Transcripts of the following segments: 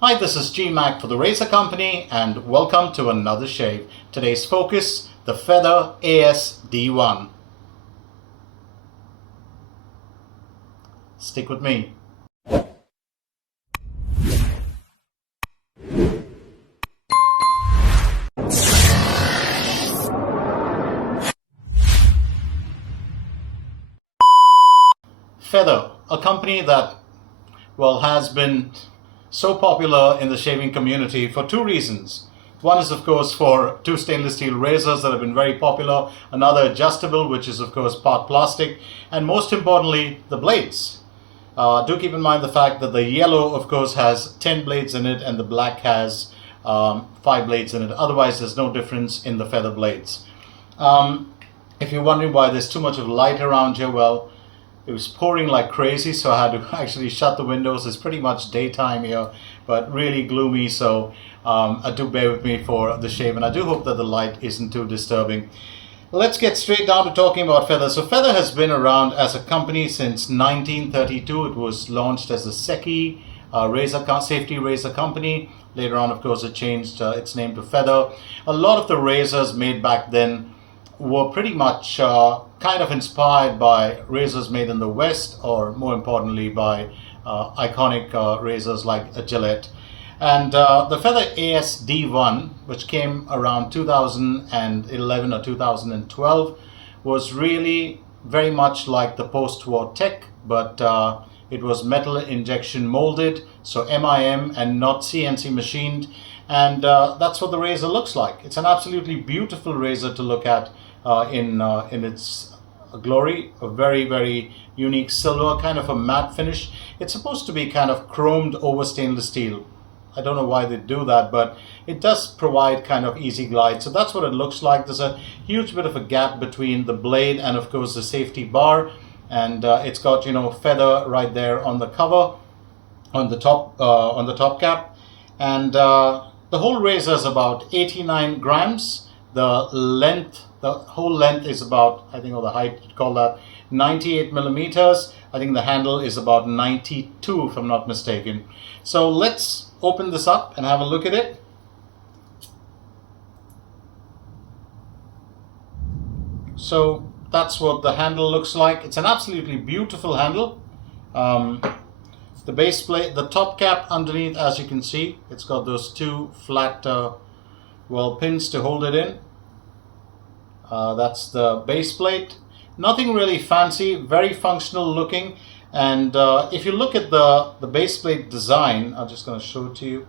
Hi, this is GMac for the Razor Company and welcome to another shave. Today's focus, the Feather AS-D1. Stick with me. Feather, a company that, has been so popular in the shaving community for two reasons. One is, of course, for two stainless steel razors that have been very popular, another adjustable, which is, of course, part plastic, and most importantly, the blades. Do keep in mind the fact that the yellow, of course, has 10 blades in it and the black has 5 blades in it. Otherwise, there's no difference in the feather blades. If you're wondering why there's too much of light around here, well, it was pouring like crazy, so I had to actually shut the windows. It's pretty much daytime here, but really gloomy, so do bear with me for the shave, and I do hope that the light isn't too disturbing. Let's get straight down to talking about Feather. So Feather has been around as a company since 1932. It was launched as a Seki safety razor company. Later on, of course, it changed its name to Feather. A lot of the razors made back then were pretty much kind of inspired by razors made in the West, or more importantly by iconic razors like a Gillette. And the Feather AS-D1, which came around 2011 or 2012, was really very much like the post-war tech, but it was metal injection molded, so MIM and not CNC machined. And that's what the razor looks like. It's an absolutely beautiful razor to look at in its glory. A very, very unique silver, kind of a matte finish. It's supposed to be kind of chromed over stainless steel. I don't know why they do that, but it does provide kind of easy glide. So that's what it looks like. There's a huge bit of a gap between the blade and, of course, the safety bar. And it's got, feather right there on the cover, on the top cap. And the whole razor is about 89 grams. The whole length is about, I think, or the height, you'd call that 98 millimeters. I think the handle is about 92, if I'm not mistaken. So let's open this up and have a look at it. So that's what the handle looks like. It's an absolutely beautiful handle. The base plate, the top cap underneath, as you can see, it's got those two flat pins to hold it in. That's the base plate. Nothing really fancy, very functional looking. And if you look at the base plate design, I'm just going to show it to you.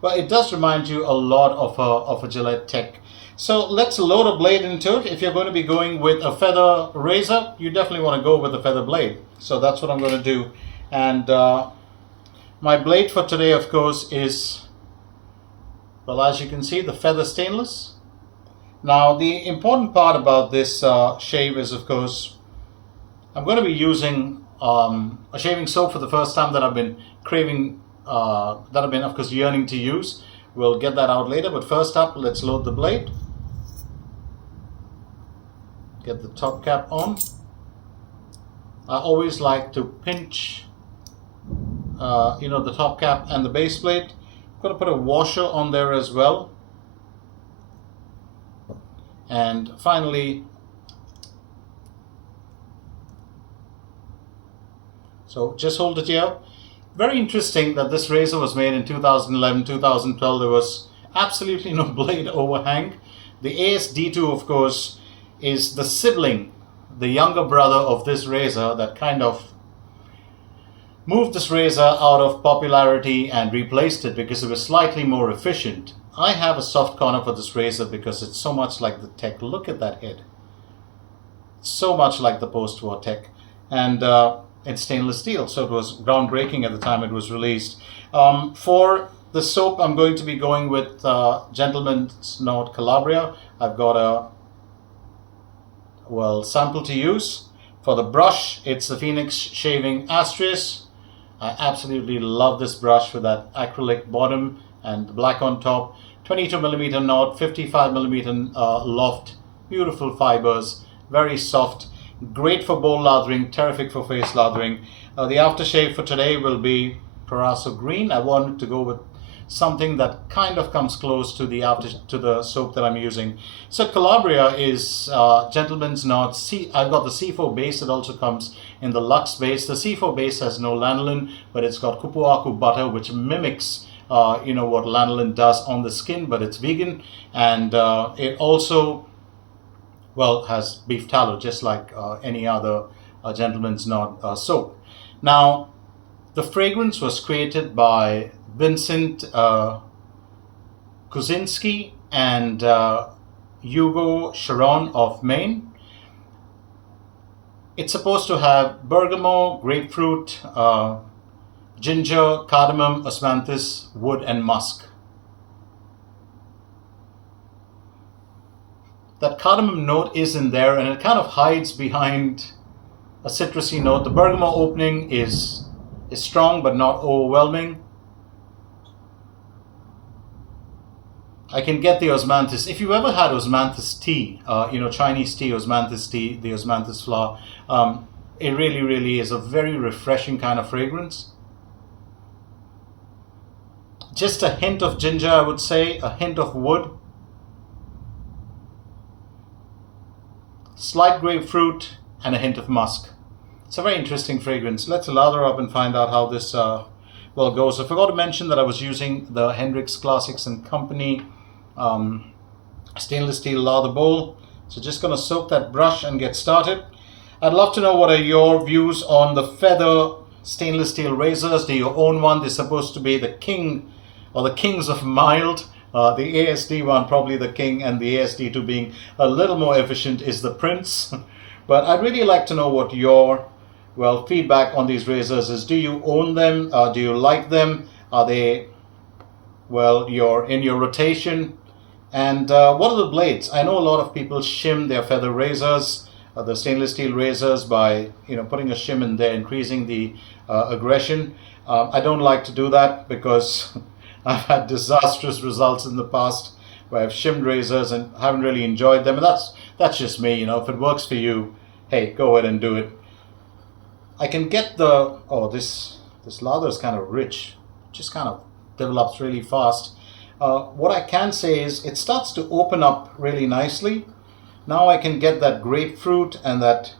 Well, it does remind you a lot of a Gillette tech. So let's load a blade into it. If you're going to be going with a feather razor, you definitely want to go with a feather blade. So that's what I'm going to do. And my blade for today, of course, is, well, as you can see, the feather stainless. Now, the important part about this shave is, of course, I'm going to be using a shaving soap for the first time that I've been craving, that I've been, of course, yearning to use. We'll get that out later, but first up, let's load the blade. Get the top cap on. I always like to pinch, the top cap and the base plate. I'm going to put a washer on there as well. And finally, so just hold it here. Very interesting that this razor was made in 2011, 2012. There was absolutely no blade overhang. The AS-D2, of course, is the sibling, the younger brother of this razor that kind of moved this razor out of popularity and replaced it because it was slightly more efficient. I have a soft corner for this razor because it's so much like the tech. Look at that head. So much like the post-war tech. And it's stainless steel, so it was groundbreaking at the time it was released. For the soap, I'm going to be going with Gentleman's Note Calabria. I've got a, sample to use. For the brush, it's the Phoenix Shaving Astraeus. I absolutely love this brush with that acrylic bottom and the black on top. 22 millimeter knot, 55 millimeter loft, beautiful fibers, very soft, great for bowl lathering, terrific for face lathering. The aftershave for today will be Proraso green. I wanted to go with something that kind of comes close to the soap that I'm using. So Calabria is Gentleman's Knot. I've got the C4 base. It also comes in the Luxe base. The C4 base has no lanolin, but it's got kupuaku butter, which mimics what lanolin does on the skin, but it's vegan, and it also, well, has beef tallow, just like any other Gentleman's Knot soap. Now, the fragrance was created by Vincent Kuzinski and Hugo Sharon of Maine. It's supposed to have bergamot, grapefruit, ginger, cardamom, osmanthus, wood, and musk. That cardamom note is in there, and it kind of hides behind a citrusy note. The bergamot opening is strong but not overwhelming. I can get the osmanthus. If you've ever had osmanthus tea, Chinese tea, osmanthus tea, the osmanthus flower, it really, really is a very refreshing kind of fragrance. Just a hint of ginger, I would say, a hint of wood, slight grapefruit, and a hint of musk. It's a very interesting fragrance. Let's lather up and find out how this goes. I forgot to mention that I was using the Hendrix Classics & Company stainless steel lather bowl. So just going to soak that brush and get started. I'd love to know what are your views on the Feather stainless steel razors. Do you own one? They're supposed to be the king or the kings of mild. The AS-D1 probably the king, and the AS-D2 being a little more efficient is the prince. But I'd really like to know what your feedback on these razors is. Do you own them? Do you like them? Are they you're in your rotation? And what are the blades? I know a lot of people shim their feather razors, the stainless steel razors, by putting a shim in there, increasing the aggression. I don't like to do that because I've had disastrous results in the past where I've shimmed razors and haven't really enjoyed them. And that's just me. If it works for you, hey, go ahead and do it. I can get this lather is kind of rich, just kind of develops really fast. What I can say is it starts to open up really nicely. Now I can get that grapefruit, and that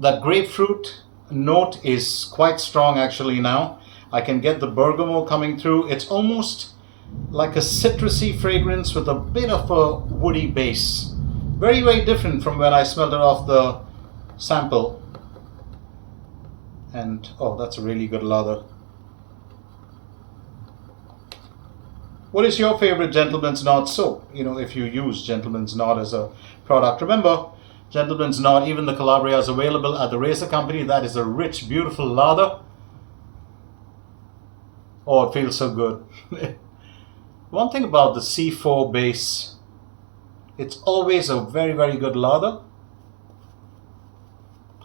grapefruit note is quite strong actually now. I can get the bergamot coming through. It's almost like a citrusy fragrance with a bit of a woody base. Very, very different from when I smelled it off the sample. And that's a really good lather. What is your favorite Gentleman's Knot soap? If you use Gentleman's Knot as a product. Remember, Gentleman's Knot, even the Calabria, is available at the Razor Company. That is a rich, beautiful lather. Oh, it feels so good. One thing about the C4 base, it's always a very, very good lather.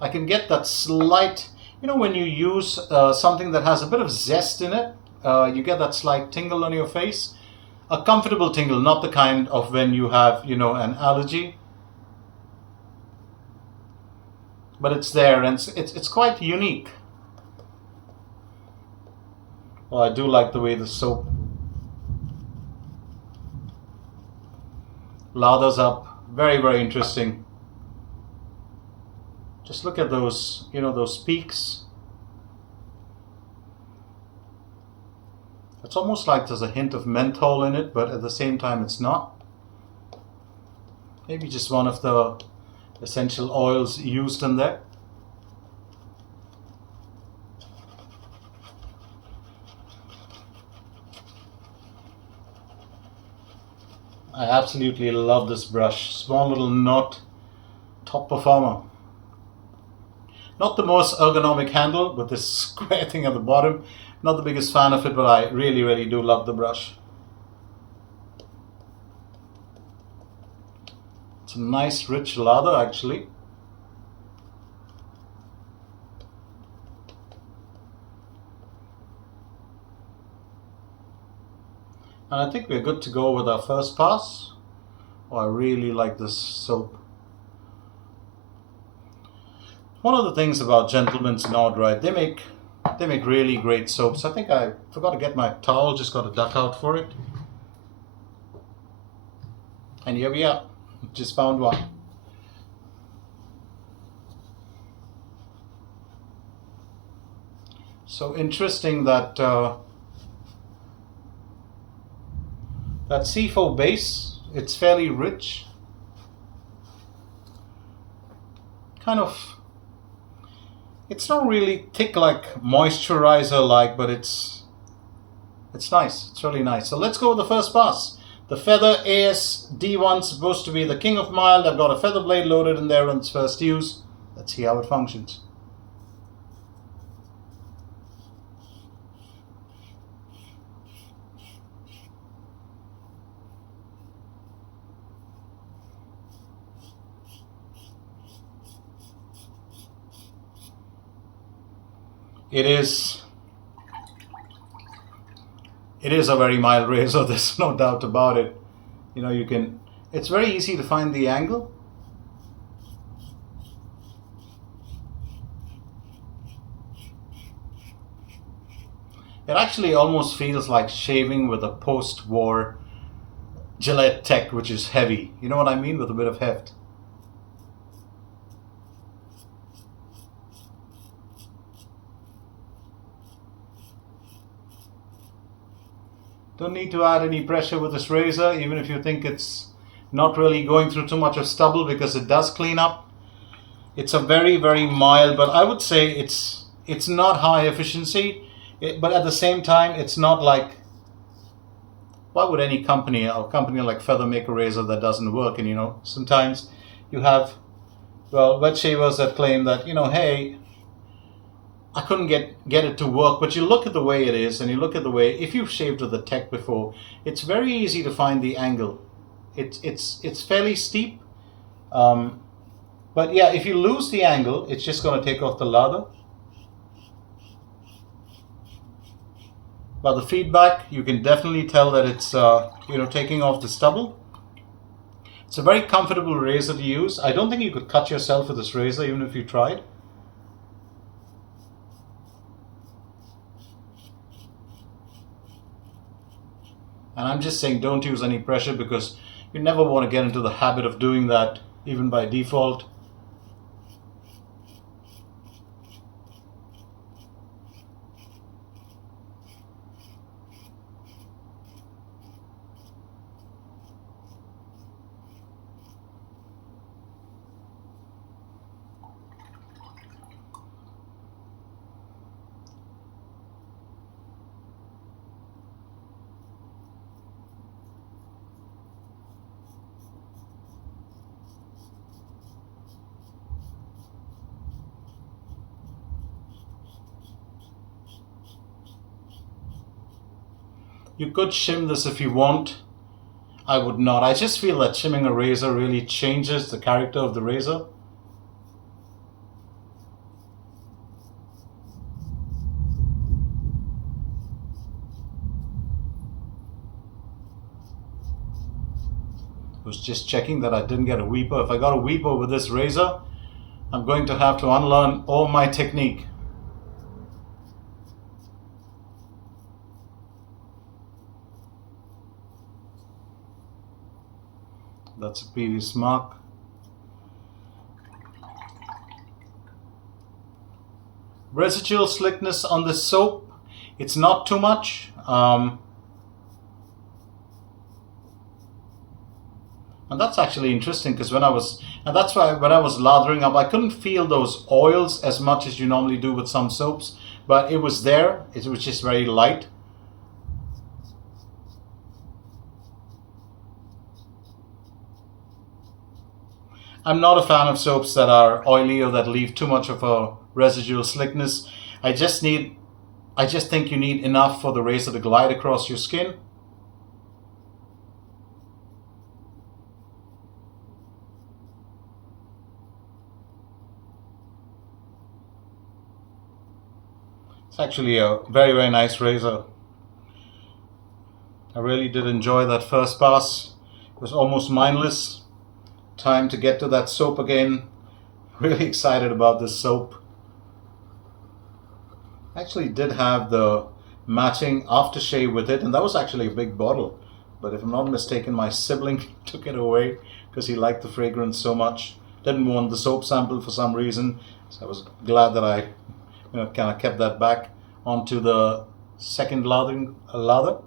I can get that slight, when you use something that has a bit of zest in it, you get that slight tingle on your face. A comfortable tingle, not the kind of when you have, an allergy. But it's there, and it's quite unique. Well, I do like the way the soap lathers up. Very, very interesting. Just look at those, those peaks. It's almost like there's a hint of menthol in it, but at the same time it's not. Maybe just one of the essential oils used in there. I absolutely love this brush. Small little knot, top performer. Not the most ergonomic handle with this square thing at the bottom. Not the biggest fan of it, but I really, really do love the brush. It's a nice rich lather actually. And I think we're good to go with our first pass. Oh, I really like this soap. One of the things about Gentleman's Knot, right? They make They make really great soaps. I think I forgot to get my towel, just got to duck out for it. And here we are, just found one. So interesting that that C4 base, it's fairly rich. Kind of, it's not really thick like moisturizer like, but it's nice. It's really nice. So let's go with the first pass. The Feather AS-D1 supposed to be the king of mild. I've got a feather blade loaded in there on its first use. Let's see how it functions. It is a very mild razor, there's no doubt about it. You know, it's very easy to find the angle. It actually almost feels like shaving with a post-war Gillette Tech, which is heavy. You know what I mean? With a bit of heft. Don't need to add any pressure with this razor, even if you think it's not really going through too much of stubble, because it does clean up. It's a very, very mild, but I would say it's not high efficiency, but at the same time, it's not like, why would any company, a company like Feather, make a razor that doesn't work? And you know, sometimes you have, well, wet shavers that claim that, you know, hey, I couldn't get it to work, but you look at the way it is, and you look at the way, if you've shaved with the Tech before, it's very easy to find the angle. It's fairly steep, but yeah, if you lose the angle, it's just going to take off the lather. But the feedback, you can definitely tell that it's you know, taking off the stubble. It's a very comfortable razor to use. I don't think you could cut yourself with this razor, even if you tried. And I'm just saying, don't use any pressure, because you never want to get into the habit of doing that, even by default. You could shim this if you want. I would not. I just feel that shimming a razor really changes the character of the razor. I was just checking that I didn't get a weeper. If I got a weeper with this razor, I'm going to have to unlearn all my technique. That's a previous mark. Residual slickness on this soap, it's not too much. And that's actually interesting, because that's why when I was lathering up, I couldn't feel those oils as much as you normally do with some soaps, but it was there. It was just very light. I'm not a fan of soaps that are oily or that leave too much of a residual slickness. I just think you need enough for the razor to glide across your skin. It's actually a very, very nice razor. I really did enjoy that first pass. It was almost mindless. Time to get to that soap again. Really excited about this soap. Actually did have the matching aftershave with it, and that was actually a big bottle. But if I'm not mistaken, my sibling took it away because he liked the fragrance so much. Didn't want the soap sample for some reason, so I was glad that I, kind of kept that back onto the second lather,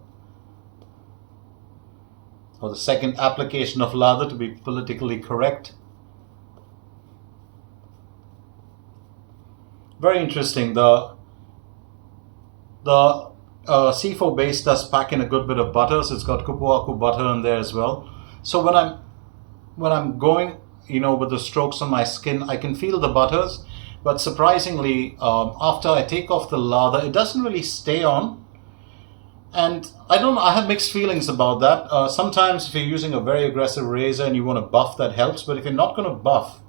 or the second application of lather to be politically correct. Very interesting. The C4 base does pack in a good bit of butter, so it's got kupuaku butter in there as well. So when I'm going, with the strokes on my skin, I can feel the butters. But surprisingly, after I take off the lather, it doesn't really stay on. And I have mixed feelings about that. Sometimes if you're using a very aggressive razor and you want to buff, that helps. But if you're not going to buff,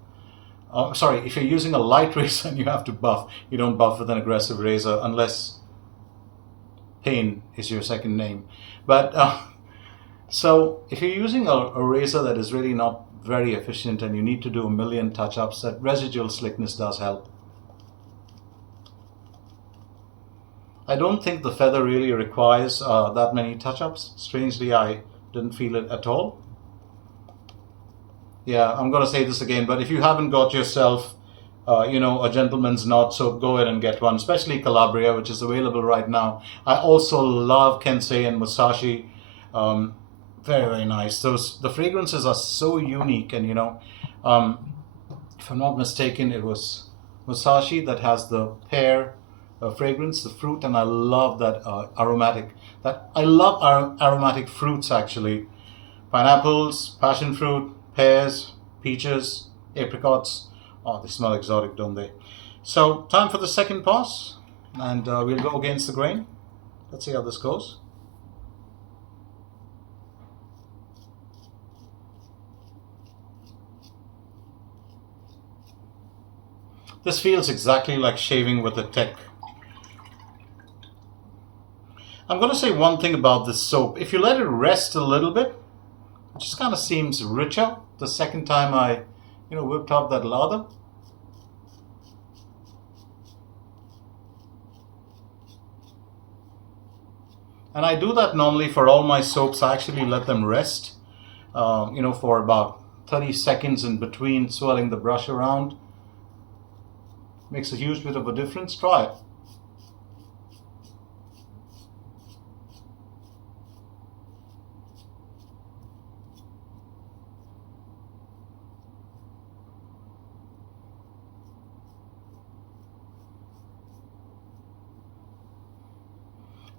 if you're using a light razor and you have to buff, you don't buff with an aggressive razor unless pain is your second name. But so if you're using a razor that is really not very efficient and you need to do a million touch-ups, that residual slickness does help. I don't think the feather really requires that many touch-ups. Strangely, I didn't feel it at all. Yeah, I'm going to say this again, but if you haven't got yourself, a gentleman's knot soap, go ahead and get one, especially Calabria, which is available right now. I also love Kensei and Musashi. Very, very nice. The fragrances are so unique, and if I'm not mistaken, it was Musashi that has the pear fragrance, the fruit, and I love that aromatic. I love aromatic fruits actually. Pineapples, passion fruit, pears, peaches, apricots. Oh, they smell exotic, don't they? So, time for the second pass, and we'll go against the grain. Let's see how this goes. This feels exactly like shaving with a tech. I'm going to say one thing about this soap. If you let it rest a little bit, it just kind of seems richer the second time I, whipped up that lather. And I do that normally for all my soaps. I actually let them rest, for about 30 seconds in between swirling the brush around. Makes a huge bit of a difference. Try it.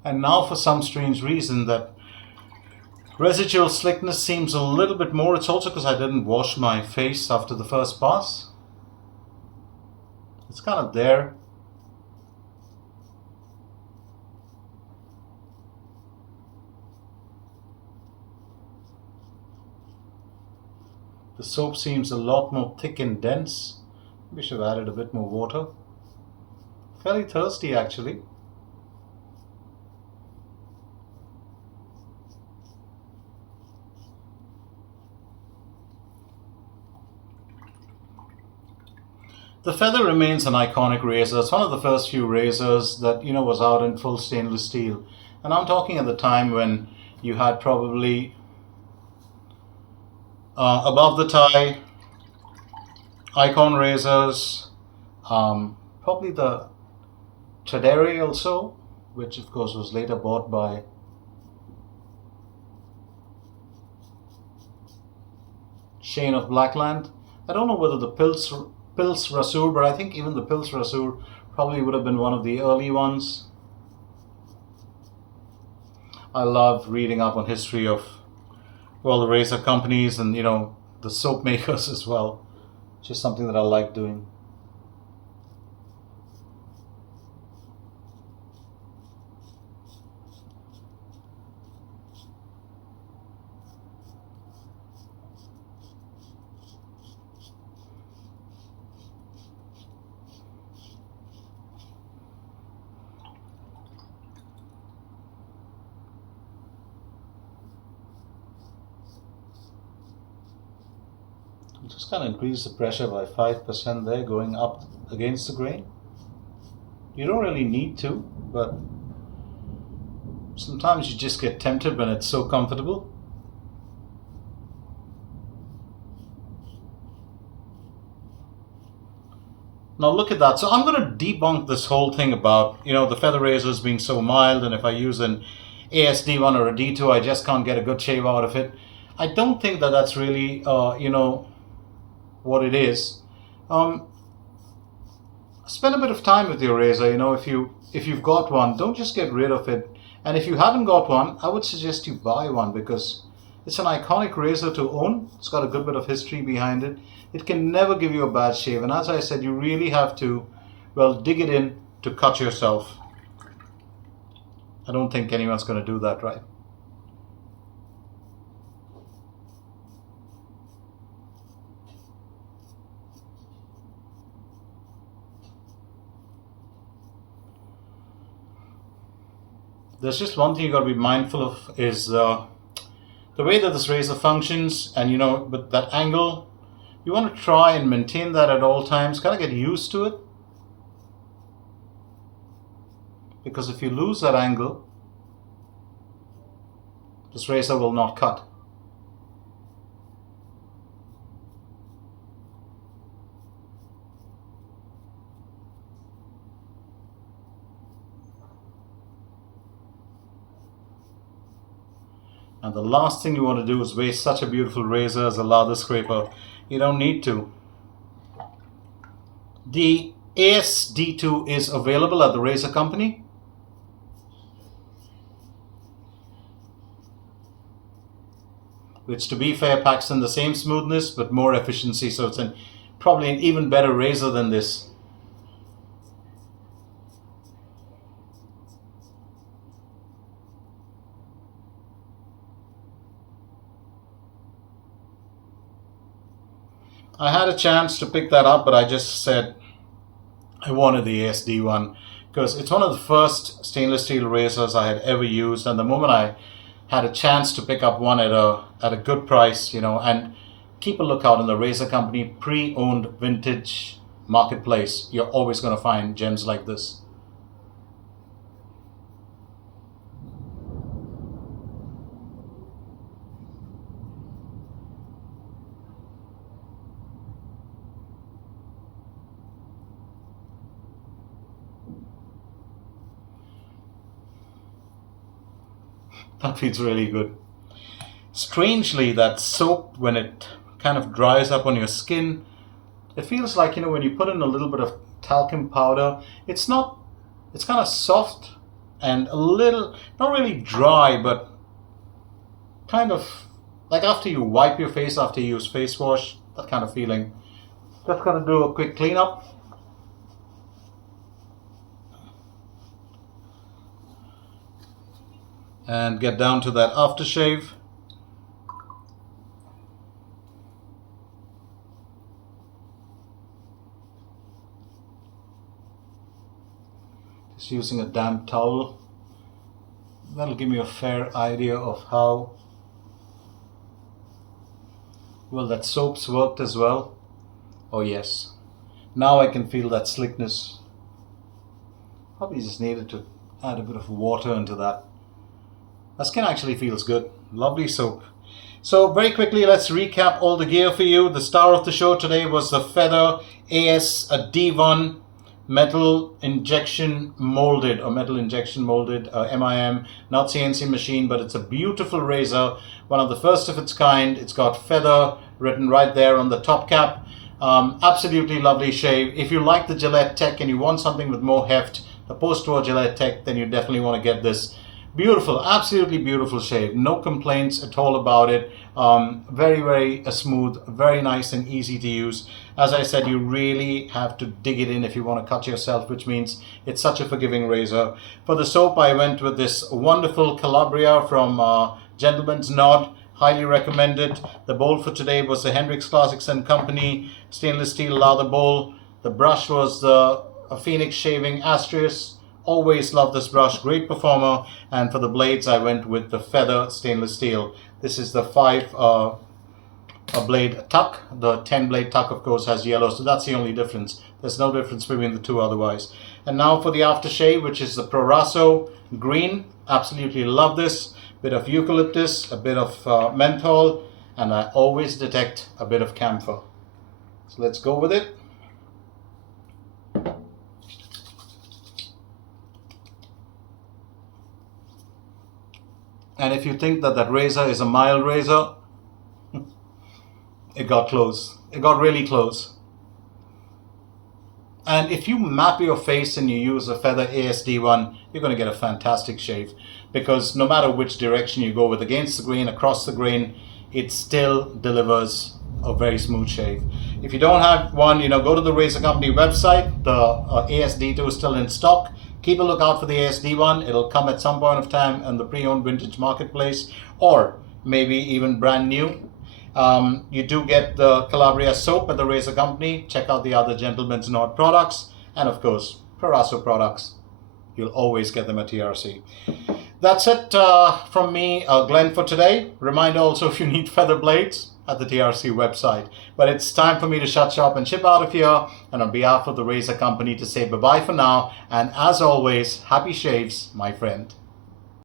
And now for some strange reason that residual slickness seems a little bit more. It's also because I didn't wash my face after the first pass. It's kind of there. The soap seems a lot more thick and dense. Maybe I should have added a bit more water. Fairly thirsty actually. The feather remains an iconic razor. It's one of the first few razors that was out in full stainless steel, and I'm talking at the time when you had probably above the tie icon razors, probably the Tadere also, which of course was later bought by Shane of Blackland. I don't know whether the Pils Rasur, but I think even the Pils Rasur probably would have been one of the early ones. I love reading up on history of, the razor companies and, the soap makers as well. Just something that I like doing. Just kind of increase the pressure by 5% there, going up against the grain. You don't really need to, but sometimes you just get tempted when it's so comfortable. Now look at that. So I'm going to debunk this whole thing about, you know, the feather razors being so mild, and if I use an AS-D1 or a D2, I just can't get a good shave out of it. I don't think that that's really, you know, what it is. Spend a bit of time with your razor. You know, if you've got one, don't just get rid of it. And if you haven't got one, I would suggest you buy one, because it's an iconic razor to own. It's got a good bit of history behind it. It can never give you a bad shave. And as I said, you really have to, well, dig it in to cut yourself. I don't think anyone's going to do that, right? There's just one thing you got to be mindful of, is the way that this razor functions. And you know, with that angle, you want to try and maintain that at all times. Kind of get used to it, because if you lose that angle, this razor will not cut. And the last thing you want to do is waste such a beautiful razor as a lather scraper. You don't need to. The AS-D2 is available at the razor company. Which, to be fair, packs in the same smoothness but more efficiency. So it's probably an even better razor than this. I had a chance to pick that up, but I just said I wanted the AS-D1 because it's one of the first stainless steel razors I had ever used, and the moment I had a chance to pick up one at a good price, you know, and keep a lookout in the razor company pre-owned vintage marketplace, you're always going to find gems like this. That feels really good. Strangely, that soap, when it kind of dries up on your skin, it feels like, you know, when you put in a little bit of talcum powder, it's kind of soft and a little, not really dry, but kind of like after you wipe your face, after you use face wash, that kind of feeling. Just gonna do a quick cleanup. And get down to that aftershave. Just using a damp towel. That'll give me a fair idea of how well that soap's worked as well. Oh yes. Now I can feel that slickness. Probably just needed to add a bit of water into that. The skin actually feels good. Lovely soap. So very quickly, let's recap all the gear for you. The star of the show today was the Feather AS-D1 metal injection molded MIM, not CNC machine, but it's a beautiful razor, one of the first of its kind. It's got Feather written right there on the top cap. Absolutely lovely shave. If you like the Gillette Tech and you want something with more heft, the post-war Gillette Tech, then you definitely want to get this. Beautiful, absolutely beautiful shave. No complaints at all about it. Very, very smooth, very nice and easy to use. As I said, you really have to dig it in if you want to cut yourself, which means it's such a forgiving razor. For the soap, I went with this wonderful Calabria from Gentleman's Nod. Highly recommend it. The bowl for today was the Hendrix Classics & Company stainless steel lather bowl. The brush was the Phoenix Shaving Astraeus. Always love this brush, great performer. And for the blades, I went with the Feather stainless steel. This is the 5 blade tuck. The 10 blade tuck, of course, has yellow, so that's the only difference. There's no difference between the two otherwise. And now for the aftershave, which is the Proraso green. Absolutely love this. Bit of eucalyptus, a bit of menthol, and I always detect a bit of camphor. So let's go with it. And if you think that that razor is a mild razor, it got close. It got really close. And if you map your face and you use a Feather AS-D1, you're going to get a fantastic shave, because no matter which direction you go with, against the grain, across the grain, it still delivers a very smooth shave. If you don't have one, go to the razor company website. The AS-D2 is still in stock. Keep a lookout for the AS-D1. It'll come at some point of time in the pre-owned vintage marketplace, or maybe even brand new. You do get the Calabria soap at the razor company. Check out the other Gentleman's Knot products, and of course Proraso products. You'll always get them at TRC. That's it from me, Glenn, for today. Reminder also, if you need feather blades, at the TRC website. But it's time for me to shut shop and ship out of here, and on behalf of the razor company to say bye-bye for now, and as always, happy shaves, my friend.